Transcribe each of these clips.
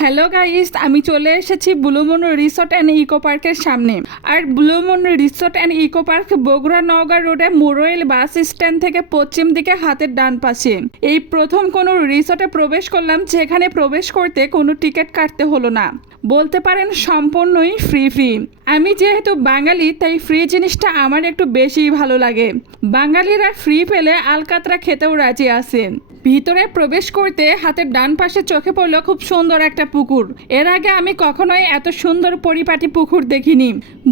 Hello guys আমি চলে এসেছি ব্লুমন রিসোর্ট অ্যান্ড ইকো পার্কের সামনে। আর blue moon resort and eco park Bogura Naogaon রোডে মোরোয়েল বাস স্ট্যান্ড থেকে পশ্চিম দিকে হাতের ডান পাশে। এই প্রথম কোনো রিসোর্টে প্রবেশ করলাম, যেখানে প্রবেশ করতে কোনো টিকিট কাটতে হলো না। বলতে পারেন সম্পূর্ণই ফ্রি ফ্রি আমি যেহেতু বাঙালি, তাই ফ্রি জিনিসটা আমার একটু বেশিই ভালো লাগে। বাঙালিরা ফ্রি পেলে আলকাতরা খেতেও রাজি আছেন ভিতরে প্রবেশ করতে হাতের ডান পাশে চোখে পড়ল খুব সুন্দর একটা পুকুর। এর আগে আমি কখনোই এত সুন্দর পরিপাটি পুকুর দেখিনি।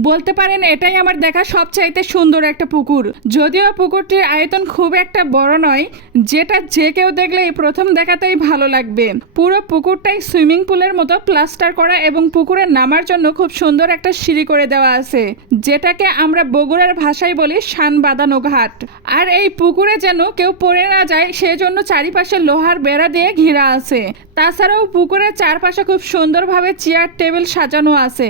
বলতে পারেন এটাই আমার দেখা সবচাইতে সুন্দর একটা পুকুর। যদিও পুকুরটির আয়তন খুব একটা বড় নয়, যেটা যে কেউ দেখলেই প্রথম দেখাতেই ভালো লাগবে। পুরো পুকুরটাই সুইমিং পুলের মতো প্লাস্টার করা এবং পুকুরে নামার জন্য খুব সুন্দর একটা সিঁড়ি করে দেওয়া আছে, যেটাকে আমরা বগুড়ার ভাষায় বলি শান বাঁধানো ঘাট আর এই পুকুরে যেন কেউ পড়ে না যায়, সেজন্য চারিপাশে লোহার বেড়া দিয়ে ঘেরা আছে। তাছাড়াও পুকুরের চারপাশে খুব সুন্দরভাবে চেয়ার, টেবিল সাজানো আছে।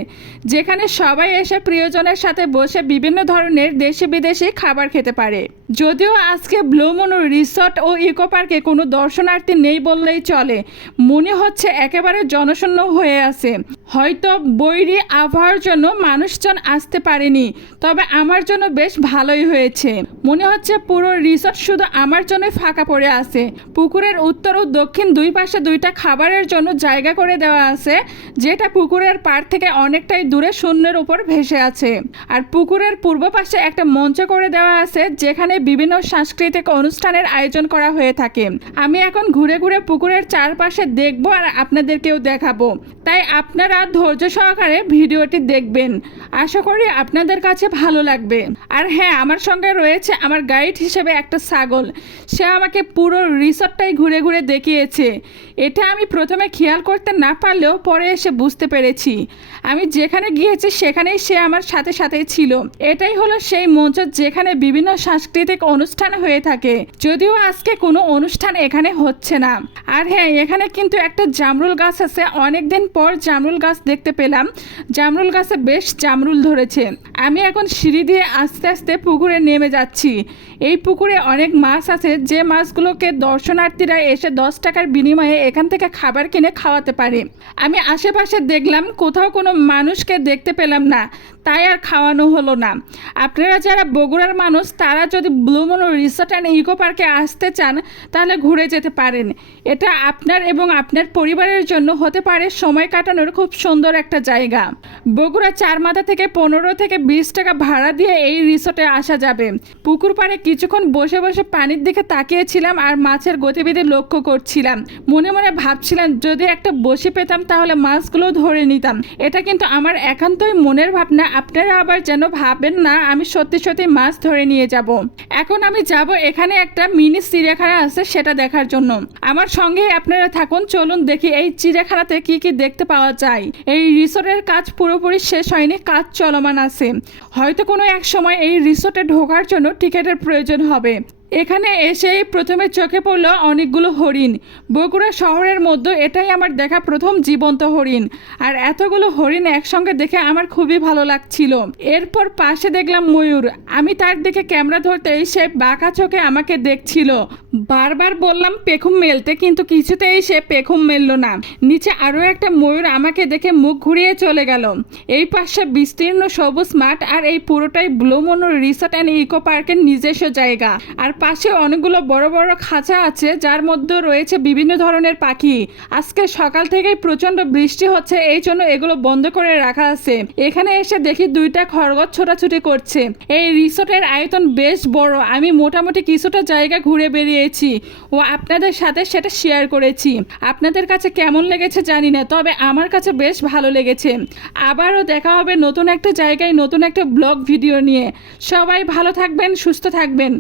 যেখানে সবাই এসে প্রিয়জনের সাথে বসে বিভিন্ন ধরনের দেশি বিদেশি খাবার খেতে পারে। যদিও আজকে ব্লুমন রিসর্ট ও ইকো পার্কে কোনো দর্শনার্থী নেই বললেই চলে। মনে হচ্ছে একেবারে জনশূন্য হয়ে আছে। হয়তো বৈরী আবহাওয়ার জন্য মানুষজন আসতে পারেনি, তবে আমার জন্য বেশ ভালোই হয়েছে। মনে হচ্ছে পুরো রিসর্ট শুধু আমার জন্যই ফাঁকা পড়ে আছে। পুকুরের উত্তর ও দক্ষিণ দুই পাশে দুইটা খাবারের জন্য জায়গা করে দেওয়া আছে, যেটা পুকুরের পাড় থেকে অনেকটাই দূরে শূন্যের উপর ভেসে আছে। আর পুকুরের পূর্ব পাশে একটা মঞ্চ করে দেওয়া আছে, যেখানে বিভিন্ন সাংস্কৃতিক অনুষ্ঠানের আয়োজন করা হয়ে থাকে। আমি এখন ঘুরে ঘুরে পুকুরের চারপাশে দেখব আর আপনাদেরকেও দেখাবো। তাই আপনারা ধৈর্য সহকারে ভিডিওটি দেখবেন। আশা করি আপনাদের কাছে ভালো লাগবে। আর হ্যাঁ আমার সঙ্গে রয়েছে আমার গাইড হিসেবে একটা ছাগল। সে আমাকে পুরো রিসর্টটাই ঘুরে ঘুরে দেখিয়েছে। এটা আমি প্রথমে খেয়াল করতে না পারলেও পরে এসে বুঝতে পেরেছি। আমি যেখানে গিয়েছি সেখানেই সে আমার সাথে সাথেই ছিল। এটাই হলো সেই মঞ্চ যেখানে বিভিন্ন সাংস্কৃতিক অনুষ্ঠান হয়ে থাকে। যদিও আজকে কোনো অনুষ্ঠান এখানে হচ্ছে না। আর হ্যাঁ এখানে কিন্তু একটা জামরুল গাছ আছে। অনেকদিন পর জামরুল গাছ দেখতে পেলাম। জামরুল গাছে বেশ জামরুল ধরেছে। আমি এখন সিঁড়ি দিয়ে আস্তে আস্তে পুকুরে নেমে যাচ্ছি। এই পুকুরে অনেক মাছ আছে, যে মাছগুলোকে দর্শনার্থীরা এসে দশ টাকার বিনিময়ে এখান থেকে খাবার কিনে খাওয়াতে পারে। আমি আশেপাশে দেখলাম, কোথাও কোনো মানুষকে দেখতে পেলাম না। তাই আর খাওয়ানো হলো না। আপনারা যারা বগুড়ার মানুষ, তারা যদি ব্লুমন রিসোর্ট অ্যান্ড ইকো পার্কে আসতে চান, তাহলে ঘুরে যেতে পারেন। এটা আপনার এবং আপনার পরিবারের জন্য হতে পারে সময় কাটানোর খুব সুন্দর একটা জায়গা। বগুড়া চার মাথা থেকে পনেরো থেকে বিশ টাকা ভাড়া দিয়ে এই রিসোর্টে আসা যাবে। পুকুর পাড়ে কিছুক্ষণ বসে বসে পানির দিকে তাকিয়েছিলাম আর মাছের গতিবিধি লক্ষ্য করছিলাম। মনে মনে ভাবছিলাম, যদি একটা বসি পেতাম তাহলে মাছগুলো ধরে নিতাম। এটা কিন্তু আমার একান্তই মনের ভাবনা আপনারা আবার যেন ভাবেন না, আমি সত্যি সত্যি মাছ ধরে নিয়ে যাব। এখন আমি যাব এখানে একটা মিনি চিড়িয়াখানা আছে সেটা দেখার জন্য। আমার সঙ্গে আপনারা থাকুন, চলুন দেখি এই চিড়িয়াখানাতে কি কি দেখতে পাওয়া যায়। এই রিসোর্টের কাজ পুরোপুরি শেষ হয়নি, কাজ চলমান আছে। হয়তো কোনো এক সময় এই রিসোর্টে ঢোকার জন্য টিকিটের প্রয়োজন হবে। এখানে এসেই প্রথমে চোখে পড়ল অনেকগুলো হরিণ। বগুড়া শহরের মধ্যে এটাই আমার দেখা প্রথম জীবন্ত হরিণ। আর এতগুলো হরিণ একসঙ্গে দেখে আমার খুবই ভালো লাগছিল। এরপর পাশে দেখলাম ময়ূর। আমি তার দিকে ক্যামেরা ধরতেই সে বাঁকা চোখে আমাকে দেখছিল। বারবার বললাম, পেখুম মেলতে। কিন্তু কিছুতেই সে পেখুম মেলল না। নিচে আরও একটা ময়ূর আমাকে দেখে মুখ ঘুরিয়ে চলে গেল। এই পাশে বিস্তীর্ণ, সবুজ মাঠ আর এই পুরোটাই ব্লুমনো রিসর্ট অ্যান্ড ইকো পার্কের নিজস্ব জায়গা। আর পাশে অনেকগুলো বড় বড় খাঁচা আছে, যার মধ্যে রয়েছে বিভিন্ন ধরনের পাখি। আজকে সকাল থেকেই প্রচণ্ড বৃষ্টি হচ্ছে, এই জন্য এগুলো বন্ধ করে রাখা আছে। এখানে এসে দেখি দুইটা খরগোশ ছোটাছুটি করছে। এই রিসোর্টের আয়তন বেশ বড়, আমি মোটামুটি কিছুটা জায়গা ঘুরে বেরিয়েছি। ও আপনাদের সাথে সেটা শেয়ার করেছি। আপনাদের কাছে কেমন লেগেছে জানি না, তবে আমার কাছে বেশ ভালো লেগেছে। আবারও দেখা হবে নতুন একটা জায়গায় নতুন একটা ব্লগ ভিডিও নিয়ে। সবাই ভালো থাকবেন, সুস্থ থাকবেন।